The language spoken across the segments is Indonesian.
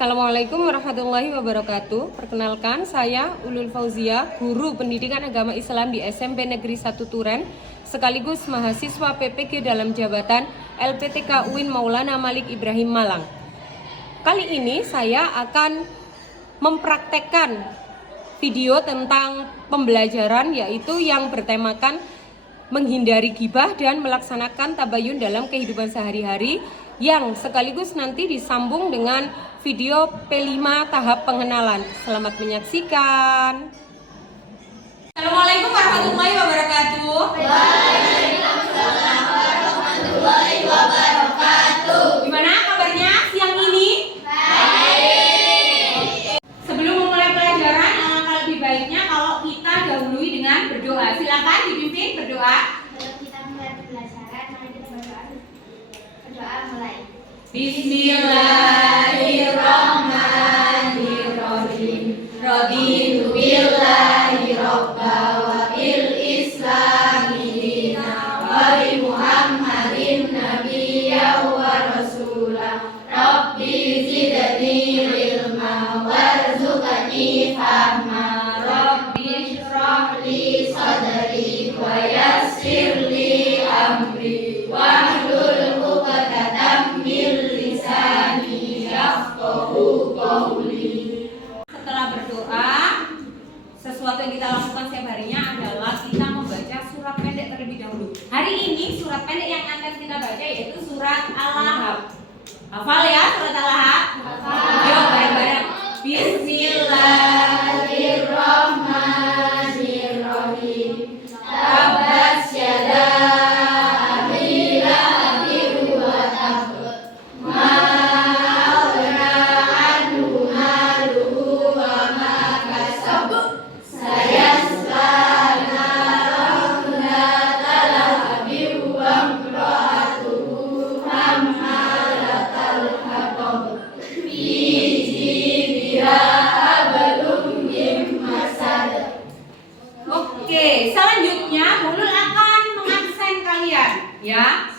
Assalamualaikum warahmatullahi wabarakatuh. Perkenalkan, saya Ulul Fauzia, guru pendidikan agama Islam di SMP Negeri 1 Turen, sekaligus mahasiswa PPG dalam jabatan LPTK UIN Maulana Malik Ibrahim Malang. Kali ini saya akan mempraktekkan video tentang pembelajaran, yaitu yang bertemakan menghindari ghibah dan melaksanakan tabayun dalam kehidupan sehari-hari, yang sekaligus nanti disambung dengan video P5 tahap pengenalan. Selamat menyaksikan. Assalamualaikum warahmatullahi wabarakatuh. Waalaikumsalam warahmatullahi wabarakatuh. Gimana kabarnya siang ini? Baik. Sebelum memulai pelajaran, alangkah lebih baiknya kalau kita dahului dengan berdoa. Silakan dipimpin berdoa. Sebelum kita mulai pembelajaran, mari kita berdoa. Berdoa mulai. Bismillahirrahmanirrahim. Raditu billahi robba wa bil islami dina wa bi Muhammadin nabiyya wa rasulah. Rabbi zidni ilma warzuqni fahma. Rabbi shrah li sadri wa yassir li amri wahlul 'uqdatam min lisani yafqahu qawli. Setelah berdoa, sesuatu yang kita lakukan setiap harinya adalah kita membaca surat pendek terlebih dahulu. Hari ini surat pendek yang akan kita baca yaitu surat Al-Lahab. Hafal ya surat Al-Lahab? Hafal. Yuk bareng-bareng. Bismillahirrahmanirrahim. Tabas yada abi lahabin wa tab. Ma aghna anhu maluhu wa ma kasab. Sayasla naran dhata lahabin wa imra'atuhu hammalatal hatab. Fi jidha hablum min masad. Oke, selanjutnya Ulul akan mengabsen kalian, ya.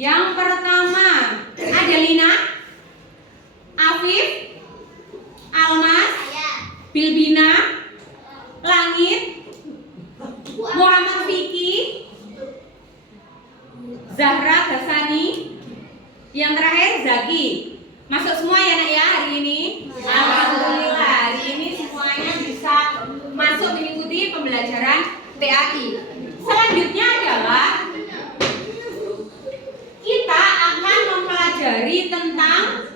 Yang pertama ada Lina, Afif, Almas, Bilbina, Langit, Muhammad Fiki, Zahra Hasani, yang terakhir Zaki. Masuk semua ya nak ya hari ini? Alhamdulillah, hari ini semuanya bisa masuk mengikuti pembelajaran TAI. Selanjutnya adalah kita akan mempelajari tentang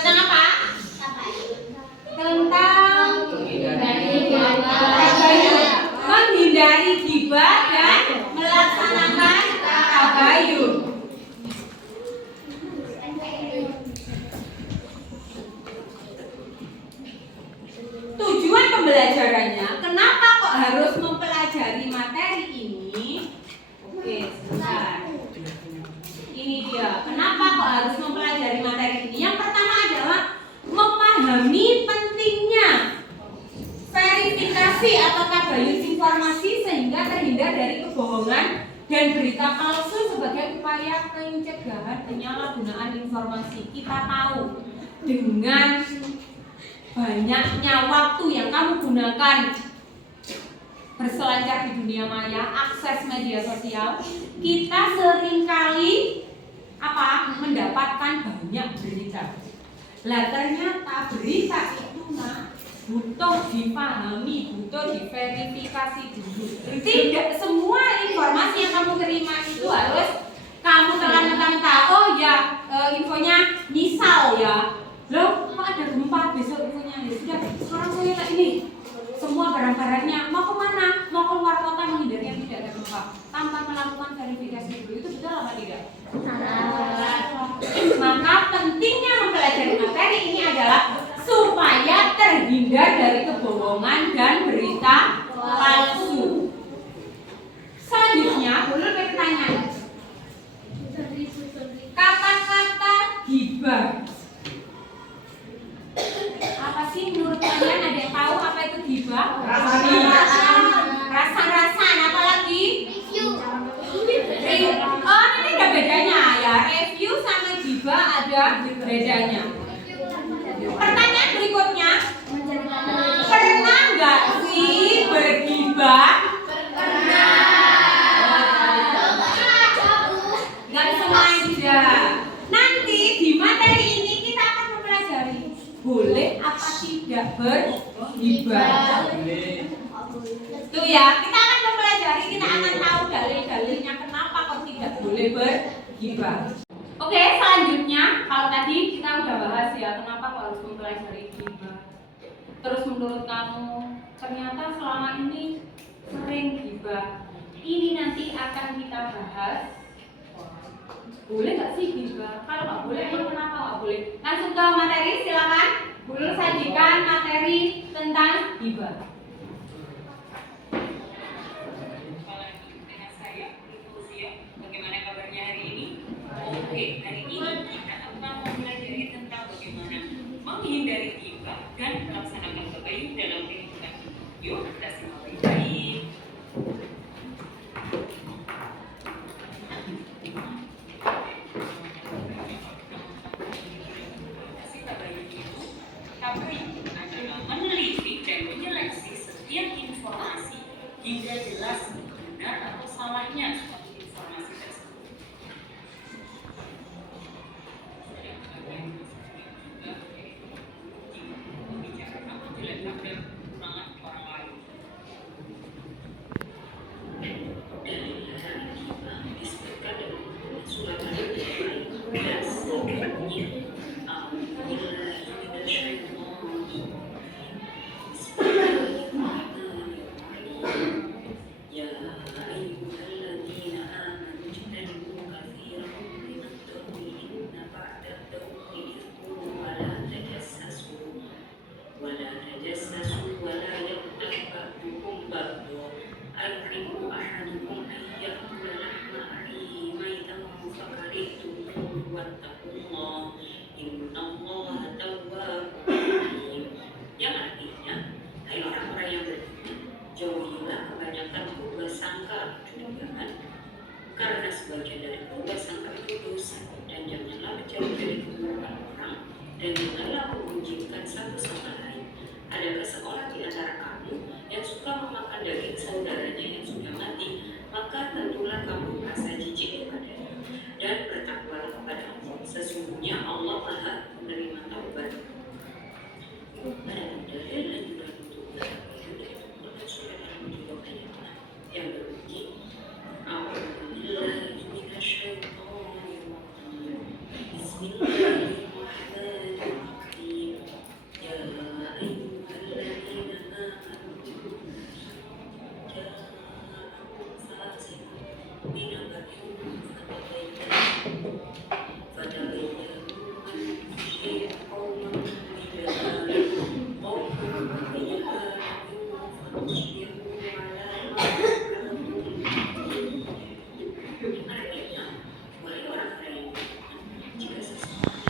apa? Tentang menghindari ghibah dan melaksanakan tabayun. Tujuan pembelajarannya, kenapa kok harus mempelajari materi ini? Oke, sebentar. Ini dia, kenapa kok harus mempelajari materi ini? Yang pertama adalah memahami pentingnya verifikasi atau tabayun informasi sehingga terhindar dari kebohongan dan berita palsu sebagai upaya pencegahan penyalahgunaan informasi. Kita tahu dengan banyaknya waktu yang kamu gunakan berselancar di dunia maya, akses media sosial, kita seringkali mendapatkan banyak berita. Lah ternyata berita itu butuh dipahami, butuh diverifikasi dulu. Tidak semua informasi yang kamu terima itu harus kamu telan-telan. Oh ya, infonya misal ya, loh kok ada gempa besok infonya? Ya sudah, sekarang saya tak ini semua barang-barangnya mau kemana? Mau keluar kota menghindari yang tidak ada gempa tanpa melakukan verifikasi dulu. Itu betul apa tidak? Maka pentingnya mempelajari materi ini adalah supaya terhindar dari kebohongan dan berita palsu. Selanjutnya, boleh bertanya. Kata-kata ghibah. Apa sih menurut kalian, ada yang tahu apa itu ghibah? Rasa-rasan, apa lagi? Oh, ini ada bedanya ya. Review sama ghibah ada bedanya. Pertanyaan berikutnya, Menceritakan dari pernah nggak sih bergibah? Nggak sengaja. Nanti di materi ini kita akan mempelajari boleh apa tidak bergibah. Tuh ya, kita akan mempelajari, kita akan tahu dalil-dalilnya kenapa kok tidak boleh bergibah. Oke, selanjutnya kalau tadi kita udah bahas ya kenapa kok harus mempelajari gibah. Terus menurut kamu ternyata selama ini sering gibah. Ini nanti akan kita bahas. Boleh nggak sih gibah? Kalau nggak boleh, emang kenapa nggak boleh? Langsung ke materi, silakan. Bu Lulus sajikan materi tentang gibah. Bagaimana kabarnya hari ini? Oke, hari ini kita akan mempelajari tentang bagaimana menghindari gibah dan melaksanakan tabayun dalam kehidupan. Yuk, kita simak baik-baik. Tabayun adalah meneliti dan menyeleksi setiap informasi hingga jelas benar atau salahnya suatu informasi tersebut. Membicarakan menjelaskan dan kekurangan orang lain. Disebutkan dalam surat Al-Baqarah sebelumnya. Ya ayyuhalladzina amanu ijtanibu katsiran minadh dhanni inna ba'da dhanni ithmun wa la tajassasu wa la yaghtab ba'dukum ba'dha ayuhibbu ahadukum an ya'kula lahma akhihi maytan fakarihtumuhu wattaqullaha innallaha tawwabur rahim. Yang artinya, hai orang-orang yang beriman, jauhilah kebanyakan prasangka kecurigaan, karena sebagian dari prasangka itu dosa, dan janganlah mencari-cari keburukan orang, dan janganlah mengunjingkan satu sama lain. Adakah seorang di antara kamu yang suka memakan daging saudaranya yang sudah mati, maka tentulah kamu merasa jijik kepadanya, dan bertakwalah kepada Allah. Sesungguhnya Allah Maha menerima taubat. Ada dalil lanjutan untuk yang berbunyi A'udzubillahi minasyaitonir rajim. Bismillahirrahmanirrahim. Ya ayyuhalladzina amanu ja'akum fasiqun binaba'in fatabayyanu an tusibu qauman bijahalatin fatusbihu ala ma artinya, wahai orang-orang yang beriman, jika seseorang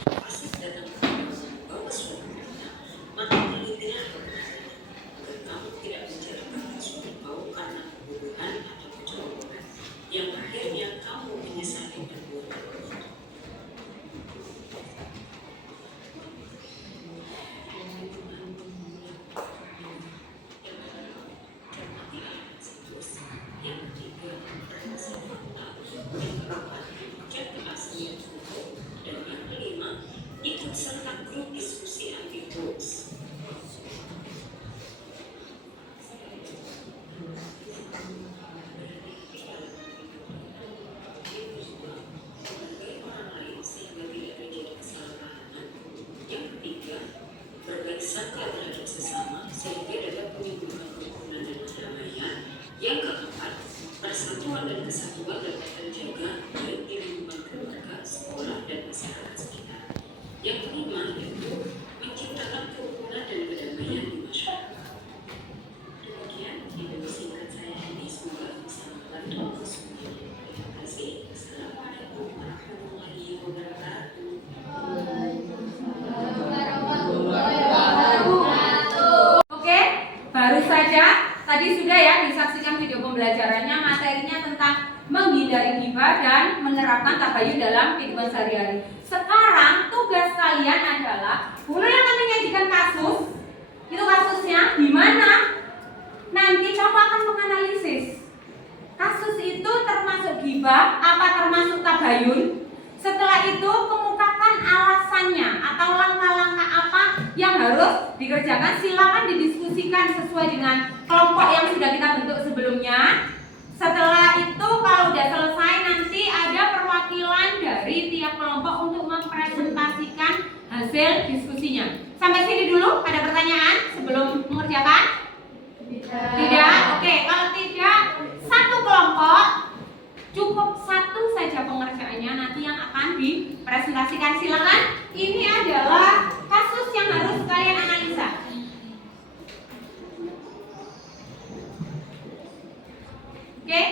dalam kehidupan sehari-hari. Sekarang tugas kalian adalah Guru yang akan menyajikan kasus. Itu kasusnya di mana nanti kamu akan menganalisis kasus itu termasuk ghibah apa termasuk tabayun. Setelah itu kemukakan alasannya atau langkah-langkah apa yang harus dikerjakan. Silakan didiskusikan sesuai dengan kelompok yang sudah kita bentuk sebelumnya. Setelah itu kalau sudah selesai nanti ada perwakilan dari tiap kelompok untuk mempresentasikan hasil diskusinya. Sampai sini dulu, ada pertanyaan sebelum mengerjakan? Tidak? Oke, kalau tidak, satu kelompok cukup satu saja pengerjaannya nanti yang akan dipresentasikan. Silakan. Ini adalah kasus yang harus kalian analisa. Oke?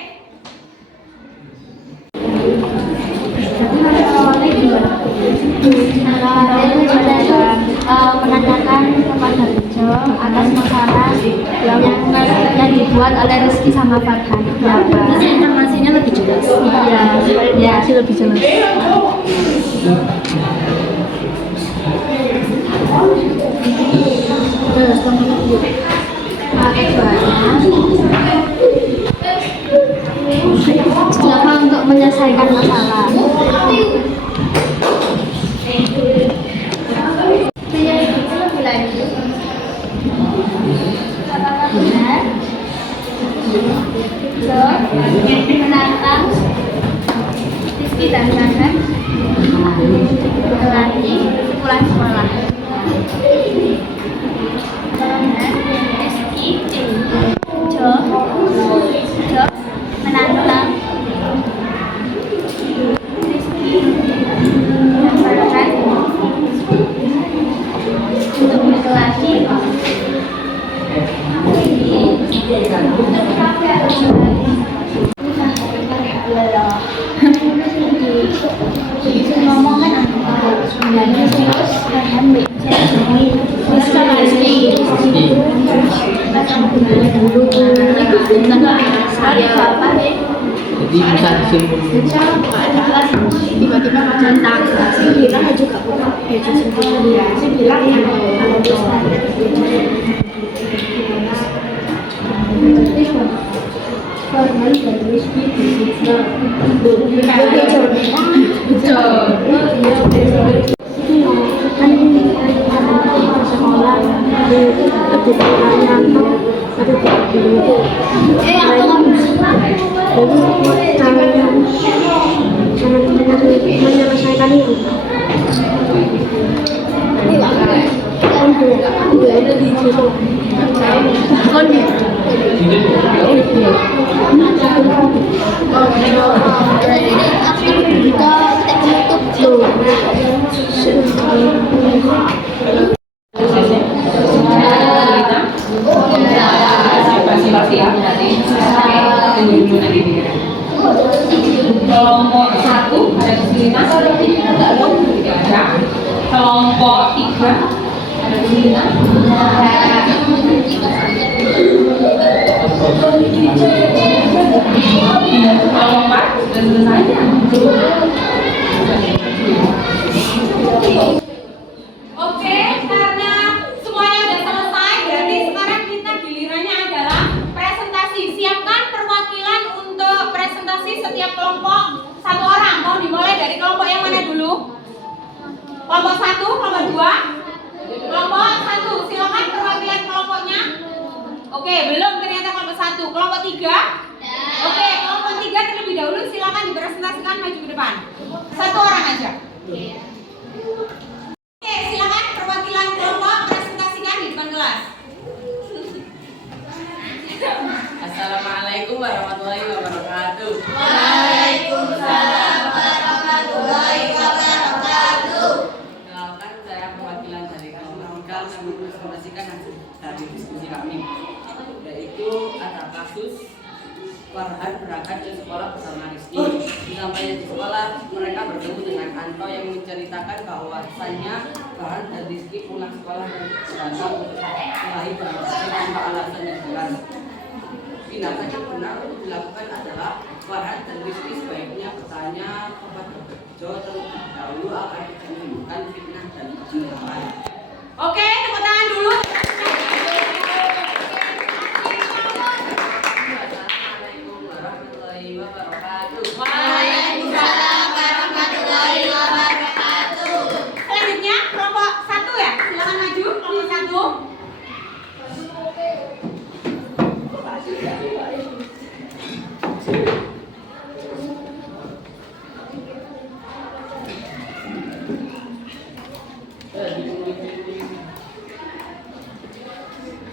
Menanyakan kepada Bejo atas masalah yang dibuat oleh Rizky sama Farhan. Terus informasinya lebih jelas. Ya, lebih jelas. Terus silakan untuk menyelesaikan masalah. Menantang Rizky dan Farhan lagi pulang sekolah. Rizky Jo menantang Rizky dan Farhan untuk berkelahi. Jadi bisa disimpulkan tiba-tiba menantang si bilang juga buka baju sendiri si bilang Farhan dan Rizky menyelesaikan itu. Kelompok 1 ada kesulitan, tidak ada. Kelompok 3 ada kesulitan. Kelompok 4 sudah selesai. Oke, karena semuanya sudah selesai, berarti sekarang kita gilirannya adalah presentasi. Siapkan perwakilan untuk presentasi setiap kelompok satu orang. Mau dimulai dari kelompok yang mana dulu? Kelompok 1, kelompok 2, kelompok 1. Silakan perwakilan kelompoknya. Oke, belum ternyata kelompok 1. Kelompok 3. Oke, kelompok 3 terlebih dahulu silakan dipresentasikan maju ke depan. Satu orang aja. Oke, silakan perwakilan kelompok presentasikan di depan kelas. Assalamualaikum warahmatullahi wabarakatuh. Waalaikumsalam warahmatullahi wabarakatuh. Kenalkan, saya perwakilan dari kelompok 3 yang mempresentasikan hasil dari diskusi kami, yaitu ada kasus Farhan berangkat ke sekolah bersama Rizky. Sampainya di sekolah, mereka bertemu dengan Anto yang menceritakan bahwasannya Farhan dan Rizky pulang sekolah dan berantem untuk mulai berangkat tanpa alasan yang jelas. Tindakan yang benar dilakukan adalah Farhan dan Rizky sebaiknya bertanya kepada Bejo terlebih dahulu agar tidak menimbulkan fitnah dan kejuruhan. Oke, tepuk tangan dulu. Assalamualaikum warahmatullahi wabarakatuh. Waalaikumsalam warahmatullahi wabarakatuh. Selanjutnya kelompok 1 ya, silakan maju kelompok 1.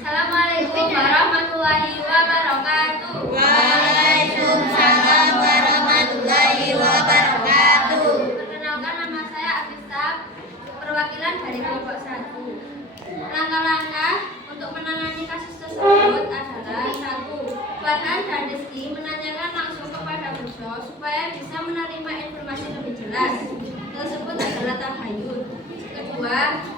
Assalamualaikum warahmatullahi wabarakatuh. Waalaikumsalam warahmatullahi wabarakatuh. Perkenalkan, nama saya Afisa, perwakilan dari kelompok 1. Langkah-langkah untuk menangani kasus tersebut adalah: 1. Farhan dan Rizky menanyakan langsung kepada Bejo supaya bisa menerima informasi lebih jelas. Tersebut adalah tabayun. 2.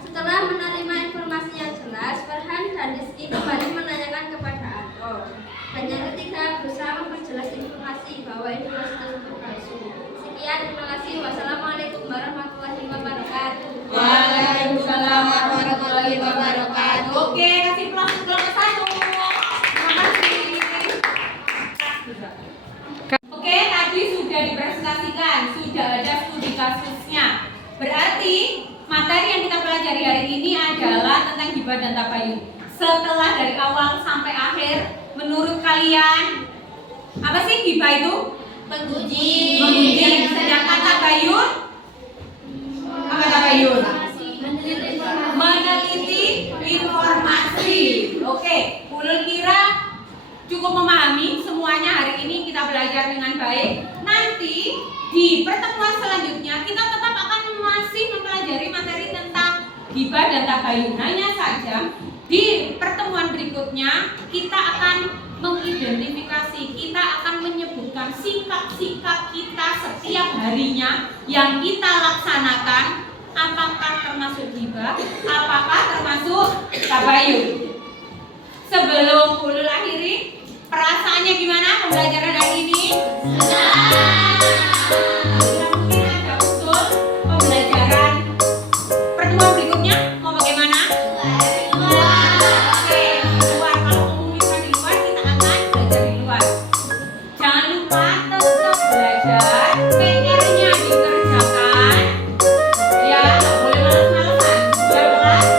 Setelah menerima informasi yang jelas, Farhan dan Rizky kembali menanyakan kepada Anto. Dan yang ketiga, berusaha memperjelas informasi bahwa informasi tersebut palsu. Sekian, terima kasih. Wassalamualaikum warahmatullahi wabarakatuh. Waalaikumsalam warahmatullahi wabarakatuh. Oke, kasih aplaus untuk kelompok 1. Terima kasih. Oke, tadi sudah dipresentasikan, sudah ada studi kasusnya. Berarti materi yang kita pelajari hari ini adalah tentang gibah dan tabayun. Setelah dari awal sampai akhir, menurut kalian apa sih gibah itu? Mengguji. Sedangkan tabayun? Apa tabayun? Meneliti informasi. Oke, Ulul kira cukup memahami semuanya hari ini kita belajar dengan baik. Nanti di pertemuan selanjutnya kita tetap akan masih mempelajari materi tentang gibah dan tabayun. Hanya saja di pertemuan berikutnya kita akan mengidentifikasi, kita akan menyebutkan sikap-sikap kita setiap harinya yang kita laksanakan. Apakah termasuk gibah? Apakah termasuk tabayun? Sebelum Ulul akhiri, perasaannya gimana pembelajaran hari ini? Mungkin ada usul pembelajaran pertemuan berikutnya mau bagaimana? Oke, di luar. Kalau memungkinkan di luar, kita akan belajar di luar. Jangan lupa tetap belajar, PR-nya dikerjakan. Ya, nggak boleh malas-malasan. Jelas?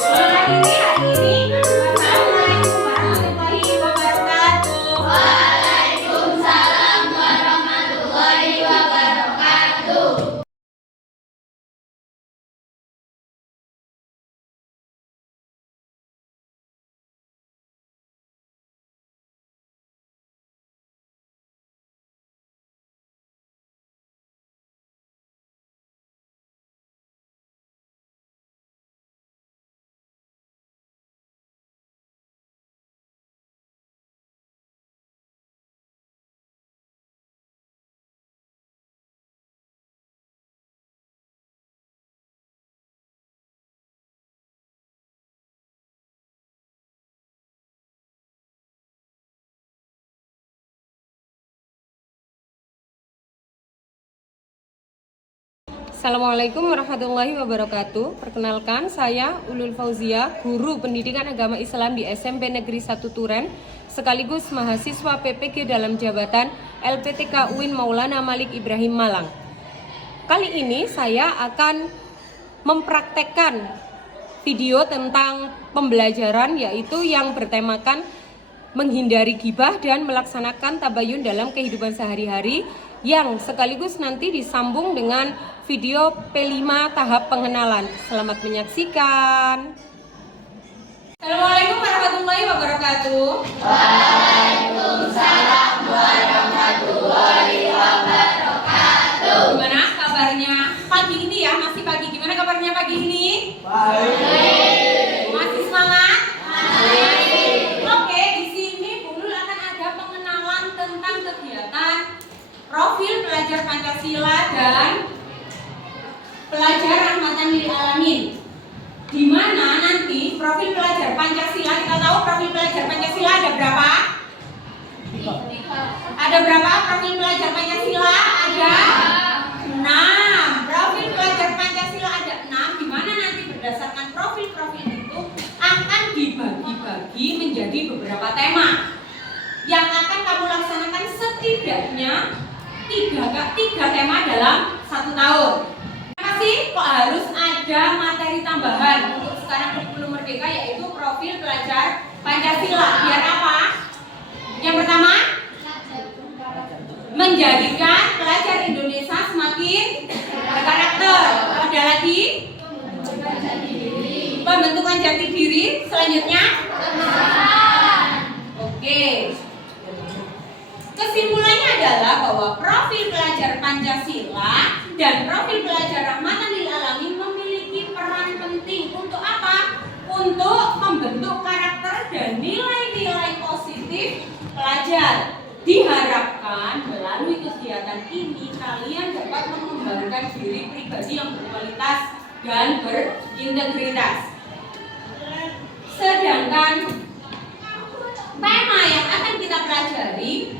Mulai hari ini. Wassalamualaikum warahmatullahi wabarakatuh. Waalaikumsalam warahmatullahi wabarakatuh. Assalamualaikum warahmatullahi wabarakatuh. Perkenalkan, saya Ulul Fauzia, guru pendidikan agama Islam di SMP Negeri 1 Turen, sekaligus mahasiswa PPG dalam jabatan LPTK UIN Maulana Malik Ibrahim Malang. Kali ini saya akan mempraktekkan video tentang pembelajaran, yaitu yang bertemakan menghindari gibah dan melaksanakan tabayun dalam kehidupan sehari-hari, yang sekaligus nanti disambung dengan video P5 tahap pengenalan. Selamat menyaksikan. Assalamualaikum warahmatullahi wabarakatuh. Waalaikumsalam warahmatullahi wabarakatuh. Gimana kabarnya pagi ini ya? Masih pagi. Gimana kabarnya pagi ini? Baik. Masih semangat? Baik. Oke, di sini Bulul akan ada pengenalan tentang kegiatan profil pelajar Pancasila dan pelajar Rahmatan lil Alamin. Di mana nanti profil pelajar Pancasila, kita tahu profil pelajar Pancasila ada berapa? Ada berapa profil pelajar Pancasila? Ada 6. Profil pelajar Pancasila ada 6. Di mana nanti berdasarkan profil-profil itu akan dibagi-bagi menjadi beberapa tema yang akan kamu laksanakan setidaknya 3 tema dalam 1 tahun. Masih kok harus ada materi tambahan untuk sekarang kurikulum merdeka, yaitu profil pelajar Pancasila. Biar apa? Yang pertama, menjadikan pelajar Indonesia semakin berkarakter. Ada lagi? Pembentukan jati diri. Selanjutnya, oke. Kesimpulannya adalah bahwa profil pelajar Pancasila dan profil pelajar Rahmatan lil Alamin memiliki peran penting untuk apa? Untuk membentuk karakter dan nilai-nilai positif pelajar. Diharapkan melalui kegiatan ini kalian dapat mengembangkan diri pribadi yang berkualitas dan berintegritas. Sedangkan tema yang akan kita pelajari,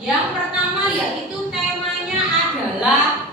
yang pertama yaitu temanya adalah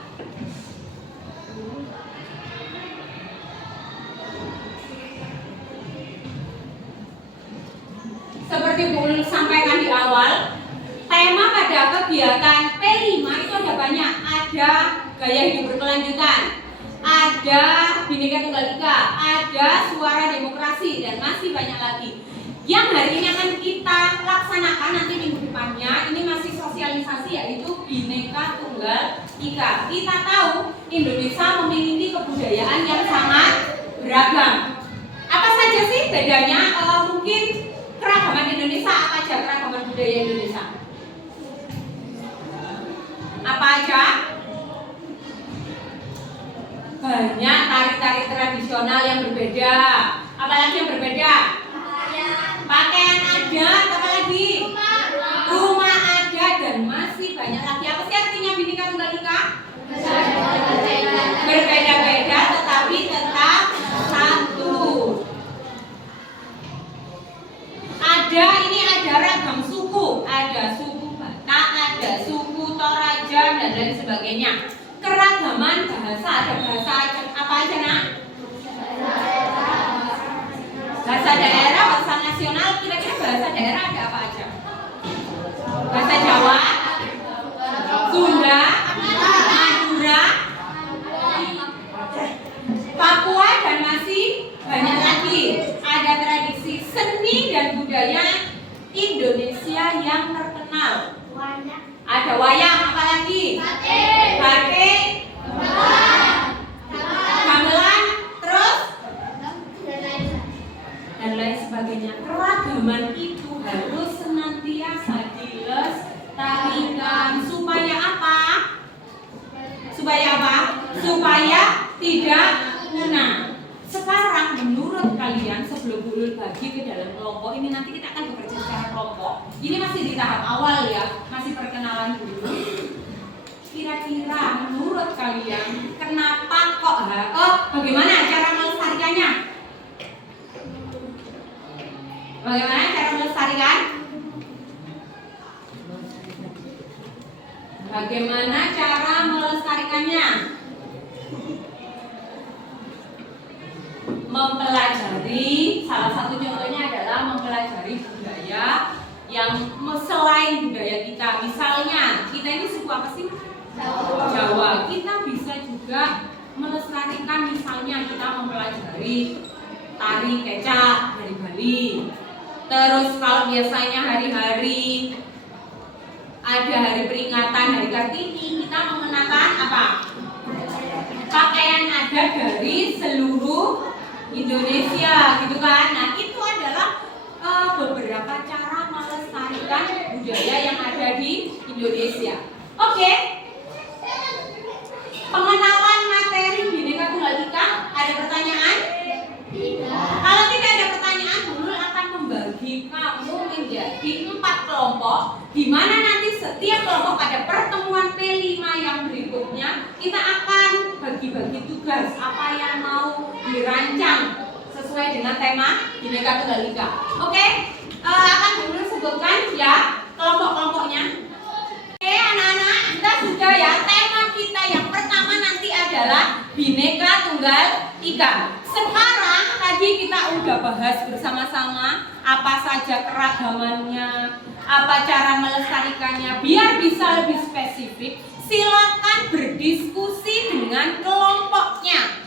seperti Bu Ulul sampaikan di awal, tema pada kegiatan P5 itu ada banyak. Ada gaya hidup berkelanjutan, ada Bhinneka Tunggal Ika, ada suara demokrasi, dan masih banyak lagi. Yang hari ini akan kita laksanakan nanti minggu depannya, ini masih sosialisasi, yaitu Bhinneka Tunggal Ika. Kita tahu Indonesia memiliki kebudayaan yang sangat beragam. Apa saja sih bedanya? Mungkin keragaman Indonesia, apa aja keragaman budaya Indonesia? Apa aja? Banyak tari-tari tradisional yang berbeda. Apalagi yang berbeda? Pakaian adat, apa lagi? Rumah adat, dan masih banyak lagi. Apa sih artinya Bhinneka Tunggal Ika? Berbeda-beda tetapi tetap satu. Ada ragam suku, ada suku Batak, ada suku Toraja, dan lain sebagainya. Keragaman bahasa, ada bahasa apa aja nak? Bahasa daerah, bahasa nasional, kira-kira bahasa daerah ada apa aja? Bahasa Jawa, Sunda, Madura, Papua, dan masih banyak lagi. Ada tradisi seni dan budaya Indonesia yang terkenal. Ada wayang, apa lagi? Batik, gamelan, terus dan lain sebagainya. Keragaman itu harus senantiasa dilestarikan supaya apa? Supaya apa? Supaya tidak punah. Sekarang menurut kalian, sebelum Bu Ulul bagi ke dalam kelompok ini, nanti kita akan bekerja secara kelompok. Ini masih di tahap awal ya, masih perkenalan dulu. Kira-kira menurut kalian kenapa kok bagaimana cara melestarikannya? Bagaimana cara melestarikan? Bagaimana cara melestarikannya? Mempelajari, salah satu contohnya adalah mempelajari budaya yang selain budaya kita. Misalnya, kita ini suku apa sih? Jawa. Kita bisa juga melestarikan, misalnya kita mempelajari tari kecak dari Bali. Terus kalau biasanya hari-hari ada hari peringatan Hari Kartini, kita mengenakan apa? Pakaian adat dari seluruh Indonesia, gitu kan? Nah, itu adalah beberapa cara melestarikan budaya yang ada di Indonesia. Oke. Pengenalan materi Bhinneka Tunggal Ika, ada pertanyaan? Tidak. Kalau tidak ada pertanyaan, Bu Ulul akan membagi kamu menjadi 4 kelompok, di mana nanti setiap kelompok pada pertemuan P5 yang berikutnya kita akan bagi-bagi tugas apa yang mau dirancang sesuai dengan tema Bhinneka Tunggal Ika. Oke? Akan Bu Ulul sebutkan ya kelompok-kelompoknya. Oke anak-anak, kita sudah ya. Tema kita yang pertama nanti adalah Bhinneka Tunggal Ika. Sekarang tadi kita udah bahas bersama-sama apa saja keragamannya, apa cara melestarikannya. Biar bisa lebih spesifik, silakan berdiskusi dengan kelompoknya.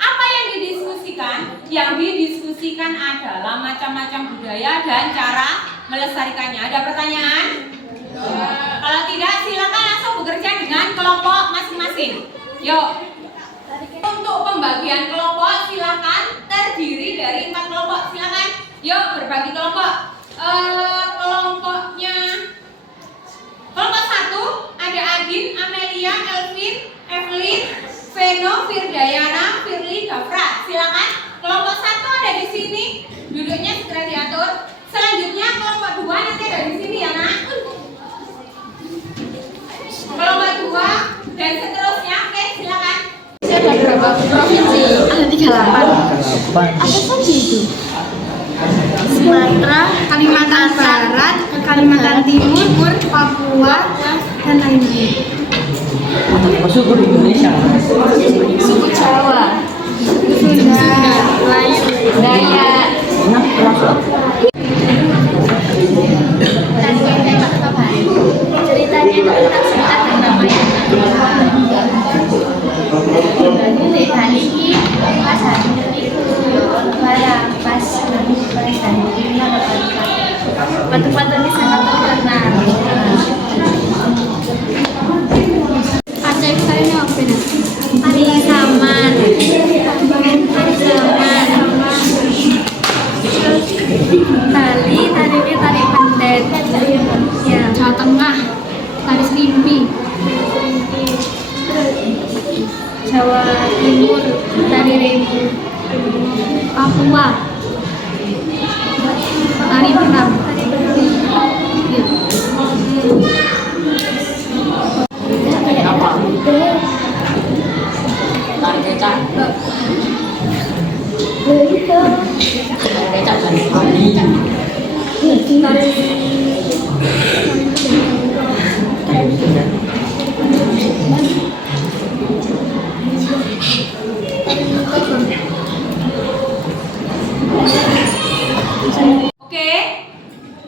Apa yang didiskusikan? Yang didiskusikan adalah macam-macam budaya dan cara melestarikannya. Ada pertanyaan? Kalau tidak, silakan langsung bekerja dengan kelompok masing-masing. Yuk. Untuk pembagian kelompok, silakan terdiri dari 4 kelompok. Silakan. Yuk berbagi kelompok. Kelompoknya. Kelompok 1 ada Agin, Amelia, Elvin, Evelyn, Veno, Firdayana, Firly, Gafra. Silakan. Kelompok 1 ada di sini. Duduknya segera diatur. Selanjutnya kelompok 2 nanti ada di sini ya nak. Kelompok 2 dan seterusnya. Oke, silakan. Ada berapa provinsi? Ada 38. Apa saja itu? Sumatera, Kalimantan Barat, Kalimantan Timur, Papua, dan lain-lain. Suku di Indonesia. Suku Jawa, Sunda, Melayu, Dayak. Ceritanya tentang sekitar dan nama yang Bali pas hari itu barang pas batu-batunya sangat terkenal. Aceh saya ini apa nih? Tari Saman, Bali tarinya tari pendet, ya Jawa Tengah tari serimpi, Jawa Timur tari rembu, Papua tari benang. Tari kecak. Tari kecak dan Bali. Oke,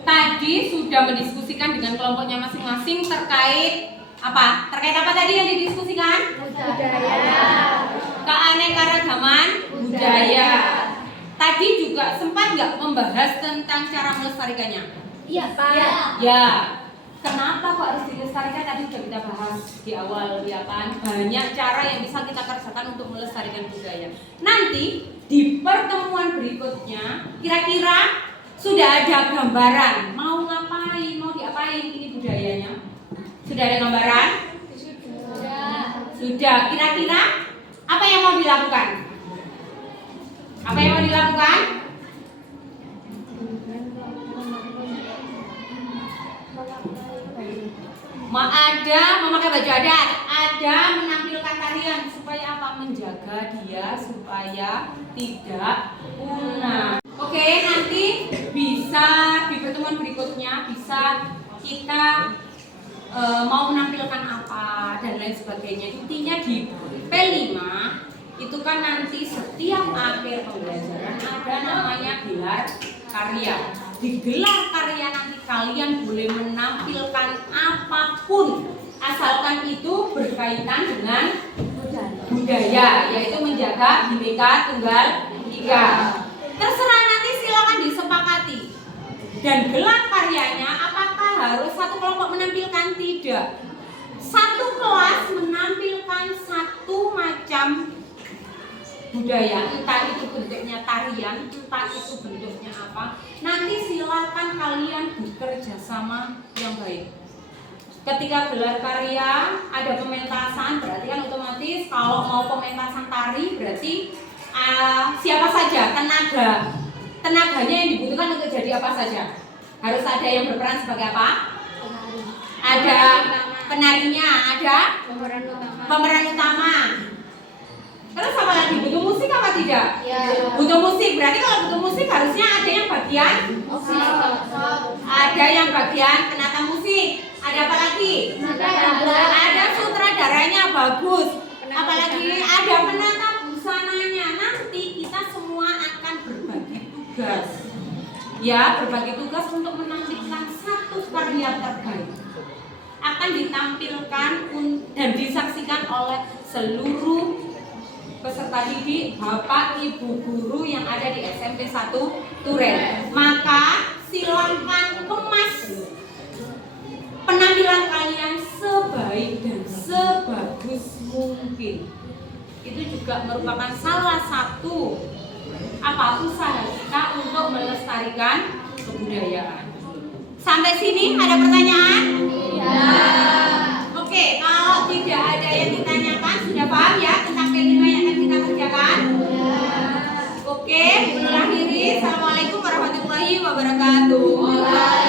tadi sudah mendiskusikan dengan kelompoknya masing-masing terkait apa? Terkait apa tadi yang didiskusikan? Budaya. Keanekaragaman budaya. Tadi juga sempat nggak membahas tentang cara melestarikannya? Iya, Pak. Ya. Kenapa kok harus dilestarikan? Tadi sudah kita bahas di awal, ya kan? Banyak cara yang bisa kita kerjakan untuk melestarikan budaya. Nanti di pertemuan berikutnya, kira-kira sudah ada gambaran mau ngapain, mau diapain ini budayanya? Sudah ada gambaran? Sudah. Kira-kira apa yang mau dilakukan? Apa yang mau dilakukan? Ada memakai baju adat, ada menampilkan tarian supaya apa? Menjaga dia supaya tidak punah. Oke, nanti bisa di pertemuan berikutnya bisa kita mau menampilkan apa dan lain sebagainya. Intinya di P5 itu kan nanti setiap akhir pembelajaran ada namanya gelar karya. Di gelar karya nanti kalian boleh menampilkan apapun asalkan itu berkaitan dengan budaya, yaitu menjaga Bhinneka Tunggal Ika. Terserah nanti silakan disepakati. Dan gelar karyanya apakah harus satu kelompok menampilkan? Tidak. Satu kelas menampilkan satu macam budaya, entah itu bentuknya tarian, entah itu bentuknya apa. Nanti silakan kalian bekerja sama yang baik. Ketika gelar karya ada pementasan, berarti kan otomatis kalau mau pementasan tari berarti siapa saja tenaganya yang dibutuhkan untuk jadi apa saja. Harus ada yang berperan sebagai apa? Ada penarinya, ada pemeran utama. Terus apa lagi? Butuh musik apa tidak? Butuh musik. Berarti kalau butuh musik harusnya ada yang bagian ada ada yang bagian penata musik. Ada apa lagi? Ada sutradaranya bagus. Apalagi ada penata busananya. Nanti kita semua akan berbagi tugas. Ya, berbagi tugas untuk menampilkan satu karya terbaik. Akan ditampilkan dan disaksikan oleh seluruh peserta didik, Bapak, Ibu guru yang ada di SMP 1 Turen. Maka silakan kemas penampilan kalian sebaik dan sebagus mungkin. Itu juga merupakan salah satu usaha kita untuk melestarikan kebudayaan. Sampai sini ada pertanyaan? Oke, kalau tidak ada yang ditanyakan, sudah paham ya tentang P5 yang akan kita kerjakan? Oke, akhiri. Assalamualaikum warahmatullahi wabarakatuh.